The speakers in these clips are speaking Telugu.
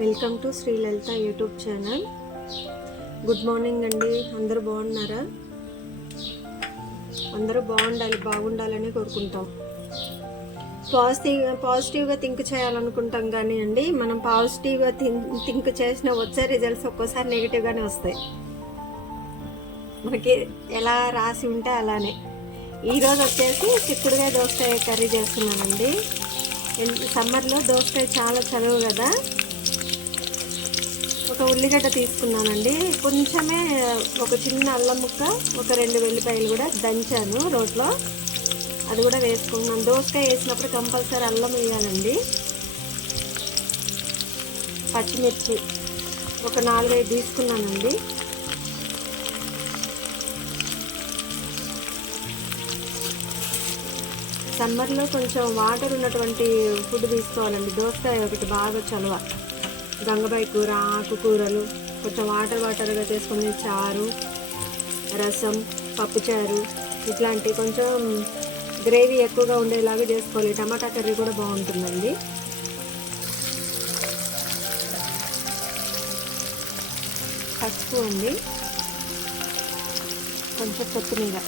Welcome to Sri Lalitha YouTube channel. Good morning అండి. అందరూ బాగున్నారా? అందరూ బాగుండాలని కోరుకుంటాం. పాజిటివ్గా థింక్ చేయాలనుకుంటాం కానీ అండి, మనం పాజిటివ్గా థింక్ చేసిన వచ్చే రిజల్ట్స్ ఒక్కోసారి నెగిటివ్గానే వస్తాయి. మనకి ఎలా రాసి ఉంటే అలానే. ఈరోజు వచ్చేసి చిక్కుడుకాయ దోసకాయ కర్రీ చేస్తున్నానండి. సమ్మర్లో దోసకాయ చాలా చలువ కదా. ఒక ఉల్లిగడ్డ తీసుకున్నానండి, కొంచెమే ఒక చిన్న అల్లం ముక్క, ఒక 2 వెల్లిపాయలు కూడా దంచాను రోట్లో, అది కూడా వేసుకున్నాను. దోసకాయ వేసినప్పుడు కంపల్సరీ అల్లం వేయాలండి. పచ్చిమిర్చి ఒక 4-5 తీసుకున్నానండి. సమ్మర్లో కొంచెం వాటర్ ఉన్నటువంటి ఫుడ్ తీసుకోవాలండి. దోసకాయ ఒకటి బాగా చలువ. గంగబాయి కూర, ఆకుకూరలు కొంచెం వాటర్గా చేసుకుని చారు, రసం, పప్పుచారు ఇట్లాంటి కొంచెం గ్రేవీ ఎక్కువగా ఉండేలాగా చేసుకోవాలి. టమాటా కర్రీ కూడా బాగుంటుందండి. పసుపు అండి, కొంచెం కొత్తిమీర,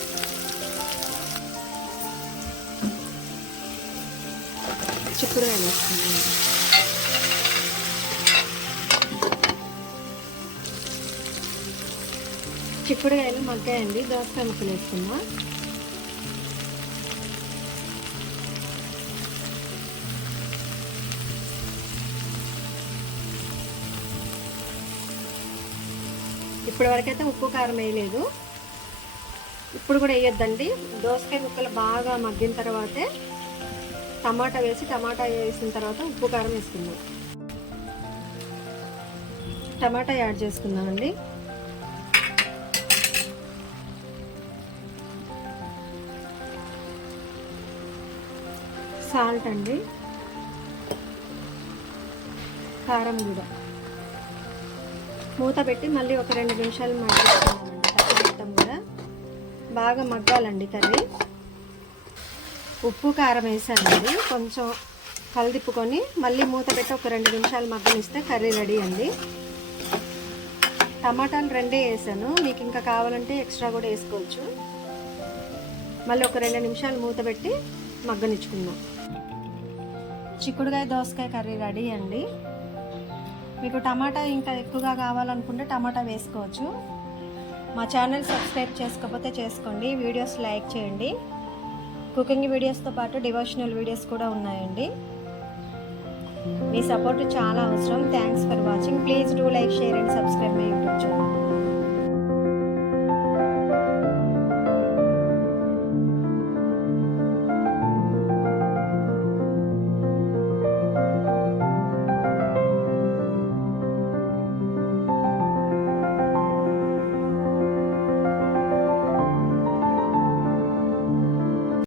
చిక్కుడుకాయలు వేసుకున్నాను. చిక్కుడుకాయలు మగ్గాయండి, దోసకాయ ముక్కలు వేసుకున్నా. ఇప్పటి వరకైతే ఉప్పు కారం వేయలేదు, ఇప్పుడు కూడా వేయొద్దండి. దోసకాయ ముక్కలు బాగా మగ్గిన తర్వాతే టమాటా వేసిన తర్వాత ఉప్పు కారం వేసుకుందాం. టమాటా యాడ్ చేసుకుందామండి. సాల్ట్ అండి, కారం కూడా. మూత పెట్టి మళ్ళీ ఒక 2 నిమిషాలు మగ్గిస్తున్నామండి. మొత్తం కూడా బాగా మగ్గాలండి కర్రీ. ఉప్పు కారం వేసానండి, కొంచెం కలిదిప్పుకొని మళ్ళీ మూత పెట్టి ఒక 2 నిమిషాలు మగ్గనిస్తే కర్రీ రెడీ అండి. టమాటాలు 2 వేసాను, మీకు ఇంకా కావాలంటే ఎక్స్ట్రా కూడా వేసుకోవచ్చు. మళ్ళీ ఒక 2 నిమిషాలు మూత పెట్టి మగ్గనిచ్చుకుందాం. చిక్కుడుకాయ దోసకాయ కర్రీ రెడీ అండి. మీకు టమాటా ఇంకా ఎక్కువగా కావాలనుకుంటే టమాటా వేసుకోవచ్చు. మా ఛానల్ సబ్స్క్రైబ్ చేసుకోకపోతే చేసుకోండి. వీడియోస్ లైక్ చేయండి. కుకింగ్ వీడియోస్తో పాటు డివోషనల్ వీడియోస్ కూడా ఉన్నాయండి. మీ సపోర్ట్ చాలా అవసరం. Thanks for watching. Please do like, share and subscribe my